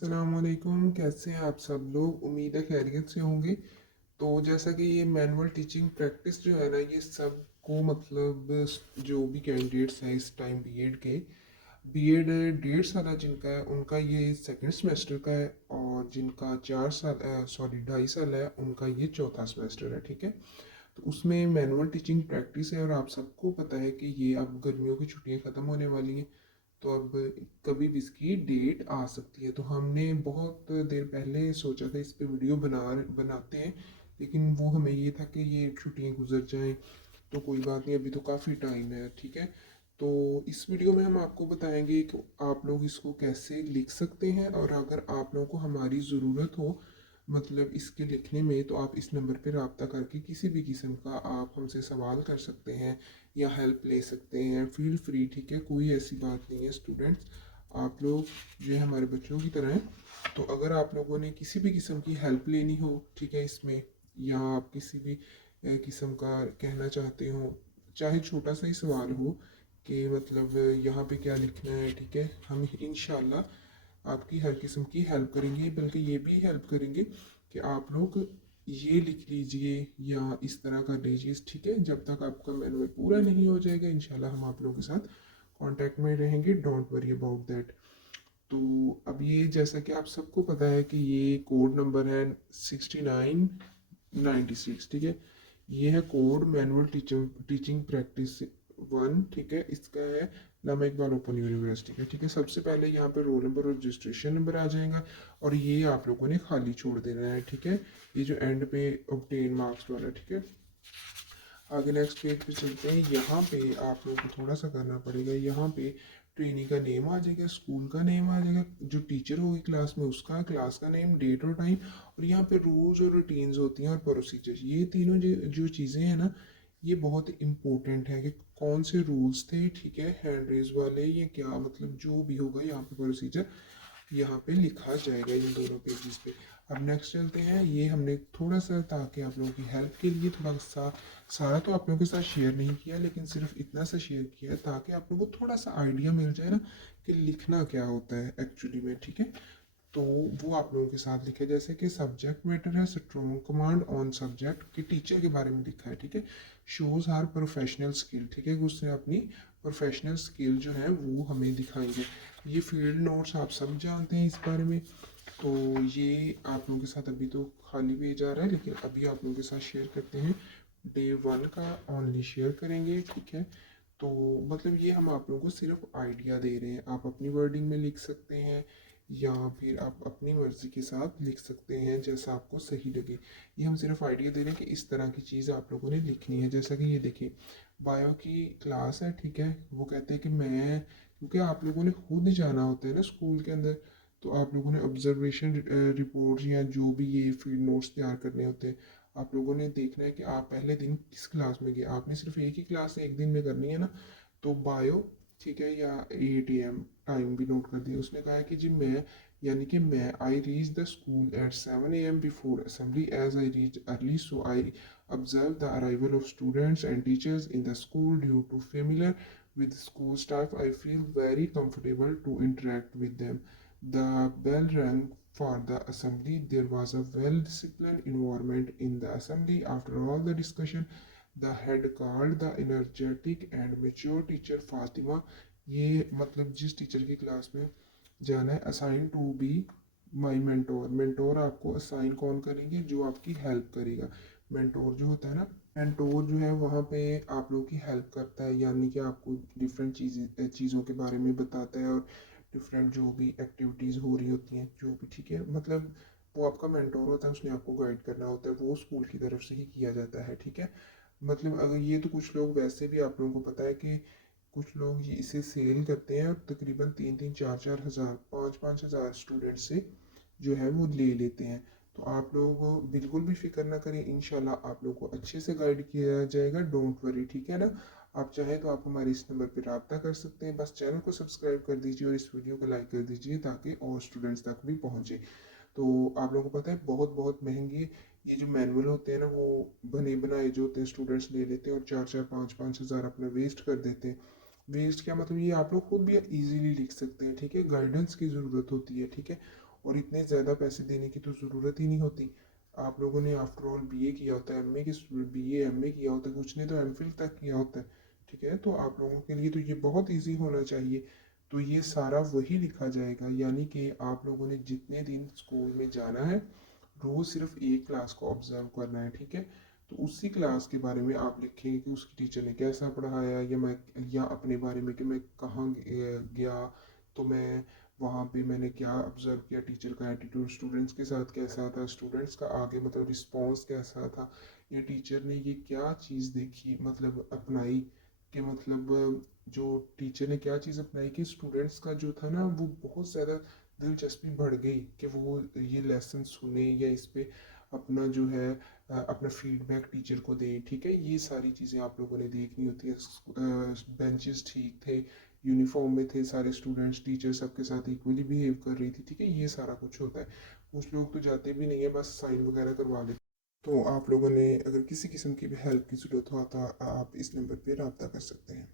अस्सलामुअलैकुम, कैसे हैं आप सब लोग। उम्मीद है खैरियत से होंगे। तो जैसा कि ये मैनुअल टीचिंग प्रैक्टिस जो है ना, ये सबको मतलब जो भी कैंडिडेट्स हैं इस टाइम बीएड के, बीएड 1.5 साल जिनका है उनका ये सेकंड सेमेस्टर का है, और जिनका 4 साल 2.5 साल है उनका ये चौथा सेमेस्टर है। ठीक है, तो उसमें मैनुअल टीचिंग प्रैक्टिस है, और आप सबको पता है कि ये अब गर्मियों की छुट्टियां ख़त्म होने वाली हैं, तो अब कभी भी इसकी डेट आ सकती है। तो हमने बहुत देर पहले सोचा था इस पे वीडियो बनाते हैं, लेकिन वो हमें ये था कि ये छुट्टियां गुजर जाएं, तो कोई बात नहीं, अभी तो काफ़ी टाइम है। ठीक है, तो इस वीडियो में हम आपको बताएंगे कि आप लोग इसको कैसे लिख सकते हैं, और अगर आप लोगों को हमारी ज़रूरत हो मतलब इसके लिखने में, तो आप इस नंबर पर रब्ता करके किसी भी किस्म का आप हमसे सवाल कर सकते हैं या हेल्प ले सकते हैं। फील फ्री, ठीक है, कोई ऐसी बात नहीं है। स्टूडेंट्स, आप लोग जो है हमारे बच्चों की तरह हैं, तो अगर आप लोगों ने किसी भी किस्म की हेल्प लेनी हो, ठीक है, इसमें, या आप किसी भी किस्म का कहना चाहते हो, चाहे छोटा सा ही सवाल हो कि मतलब यहाँ पे क्या लिखना है, ठीक है, हम इंशाल्लाह आपकी हर किस्म की हेल्प करेंगे। बल्कि ये भी हेल्प करेंगे कि आप लोग ये लिख लीजिए या इस तरह कर लीजिए। ठीक है, जब तक आपका मैनुअल पूरा नहीं हो जाएगा इंशाल्लाह हम आप लोगों के साथ कांटेक्ट में रहेंगे। Don't worry about that. तो अब ये जैसा कि आप सबको पता है कि ये कोड नंबर है 6996। ठीक है, ये है कोड मैनुअल टीचिंग प्रैक्टिस 1। ठीक है, इसका है लामा इकबाल ओपन यूनिवर्सिटी का। ठीक है, सबसे पहले यहाँ पे रोल नंबर और रजिस्ट्रेशन नंबर आ जाएगा, और ये आप लोगों ने खाली छोड़ देना है। ठीक है, ये जो एंड पे ऑब्टेन मार्क्स वाला। ठीक है, आगे नेक्स्ट पेज पे चलते हैं। यहाँ पे आप लोगों को थोड़ा सा करना पड़ेगा। यहाँ पे ट्रेनी का नेम आ जाएगा, स्कूल का नेम आ जाएगा, जो टीचर होगी क्लास में उसका, क्लास का नेम, डेट और टाइम, और यहाँ पे रूल्स और रूटीन्स होती हैं और प्रोसीजर्स। ये तीनों जो चीज़ें हैं ना, ये बहुत इंपॉर्टेंट है कि कौन से रूल्स थे, ठीक है, हैंड रेज वाले, ये क्या मतलब जो भी होगा यहाँ पे प्रोसीजर यहाँ पे लिखा जाएगा इन दोनों पेजेस पे। अब नेक्स्ट चलते हैं। ये हमने थोड़ा सा ताकि आप लोगों की हेल्प के लिए थोड़ा सा, सारा तो आप लोगों के साथ शेयर नहीं किया, लेकिन सिर्फ इतना सा शेयर किया है ताकि आप लोगों को थोड़ा सा आइडिया मिल जाए ना कि लिखना क्या होता है एक्चुअली में। ठीक है, तो वो आप लोगों के साथ लिखे, जैसे कि सब्जेक्ट मैटर है, स्ट्रॉन्ग कमांड ऑन सब्जेक्ट के टीचर के बारे में लिखा है। ठीक है, शोज हर प्रोफेशनल स्किल। ठीक है, उसने अपनी प्रोफेशनल स्किल जो है वो हमें दिखाएंगे। ये फील्ड नोट्स आप सब जानते हैं इस बारे में, तो ये आप लोगों के साथ अभी तो खाली पेज आ रहा है, लेकिन अभी आप लोगों के साथ शेयर करते हैं। डे 1 का ओनली शेयर करेंगे। ठीक है, तो मतलब ये हम आप लोगों को सिर्फ आइडिया दे रहे हैं, आप अपनी वर्डिंग में लिख सकते हैं या फिर आप अपनी मर्ज़ी के साथ लिख सकते हैं जैसा आपको सही लगे। ये हम सिर्फ आइडिया दे रहे हैं कि इस तरह की चीज़ आप लोगों ने लिखनी है। जैसा कि ये देखिए, बायो की क्लास है। ठीक है, वो कहते हैं कि मैं, क्योंकि आप लोगों ने खुद जाना होता है ना स्कूल के अंदर, तो आप लोगों ने ऑब्जर्वेशन रिपोर्ट या जो भी ये फील्ड नोट्स तैयार करने होते हैं, आप लोगों ने देखना है कि आप पहले दिन किस क्लास में गए। आपने सिर्फ एक ही क्लास एक दिन में करनी है ना, तो बायो, ठीक है, या 8 AM टाइम भी नोट कर दिया। उसने कहा है कि जी मैं, यानी कि मैं, I reach the school at 7 AM before assembly, as I reach early so I observe the arrival of students and teachers in the school. Due to familiar with school staff, I feel very comfortable to interact with them. The bell rang for the assembly. There was a well disciplined environment in the assembly. After all the discussion, the head called the energetic and mature teacher Fatima. ये मतलब जिस teacher की class में जाना है, assign to be my mentor. Mentor आपको assign कौन करेंगे, जो आपकी हेल्प करेगा। मेंटोर जो होता है ना, मेंटोर जो है वहाँ पे आप लोगों की हेल्प करता है, यानी कि आपको डिफरेंट चीज़ों के बारे में बताता है, और डिफरेंट जो भी एक्टिविटीज़ हो रही होती हैं जो भी, ठीक है, मतलब वो आपका मेंटोर होता है, उसने आपको गाइड करना होता है, वो स्कूल की तरफ से ही किया जाता है। ठीक है, मतलब अगर ये तो कुछ लोग वैसे भी आप लोगों को पता है कि कुछ लोग ये इसे सेल करते हैं, और तकरीबन 3-3, 4-4 हज़ार, 5-5 हज़ार स्टूडेंट से जो है वो ले लेते हैं। तो आप लोग बिल्कुल भी फिक्र ना करें, इंशाल्लाह आप लोग को अच्छे से गाइड किया जाएगा। डोंट वरी, ठीक है ना। आप चाहें तो आप हमारे इस नंबर पर रब्ता कर सकते हैं। बस चैनल को सब्सक्राइब कर दीजिए और इस वीडियो को लाइक कर दीजिए ताकि और स्टूडेंट्स तक भी पहुँचे। तो आप लोगों को पता है बहुत बहुत महंगे ये जो मैनुअल होते हैं ना, वो बने बनाए जो होते हैं स्टूडेंट्स ले लेते हैं, और 4-4, 5-5 हज़ार अपना वेस्ट कर देते हैं। वेस्ट क्या मतलब, ये आप लोग खुद भी इजीली लिख सकते हैं। ठीक है, गाइडेंस की ज़रूरत होती है। ठीक है, और इतने ज़्यादा पैसे देने की तो ज़रूरत ही नहीं होती। आप लोगों ने आफ्टर ऑल बीए किया होता है, एमए की बीए एमए किया होता है, कुछ ने तो एमफिल तक किया होता है, ठीक है। तो आप लोगों के लिए तो ये बहुत ईजी होना चाहिए। तो ये सारा वही लिखा जाएगा, यानी कि आप लोगों ने जितने दिन स्कूल में जाना है रोज सिर्फ एक क्लास को ऑब्जर्व करना है, ठीक है। तो उसी क्लास के बारे में आप लिखेंगे कि उसकी टीचर ने कैसा पढ़ाया, या मैं, या अपने बारे में कि मैं कहाँ गया, तो मैं वहाँ पे मैंने क्या ऑब्जर्व किया, टीचर का एटीट्यूड स्टूडेंट्स के साथ कैसा था, स्टूडेंट्स का आगे मतलब रिस्पॉन्स कैसा था, ये टीचर ने ये क्या चीज़ देखी मतलब अपनाई, कि मतलब जो टीचर ने क्या चीज़ अपनाई कि स्टूडेंट्स का जो था ना वो बहुत ज़्यादा दिलचस्पी बढ़ गई कि वो ये लेसन सुने या इस पे अपना जो है अपना फीडबैक टीचर को दें, ठीक है। ये सारी चीज़ें आप लोगों ने देखनी होती है। बेंचेस ठीक थे, यूनिफॉर्म में थे सारे स्टूडेंट्स, टीचर सबके साथ इक्वली बिहेव कर रही थी, ठीक है। ये सारा कुछ होता है। कुछ लोग तो जाते भी नहीं है, बस साइन वगैरह करवा लेते। तो आप लोगों ने अगर किसी किस्म की भी हेल्प की ज़रूरत हो तो आप इस नंबर पर रब्ता कर सकते हैं।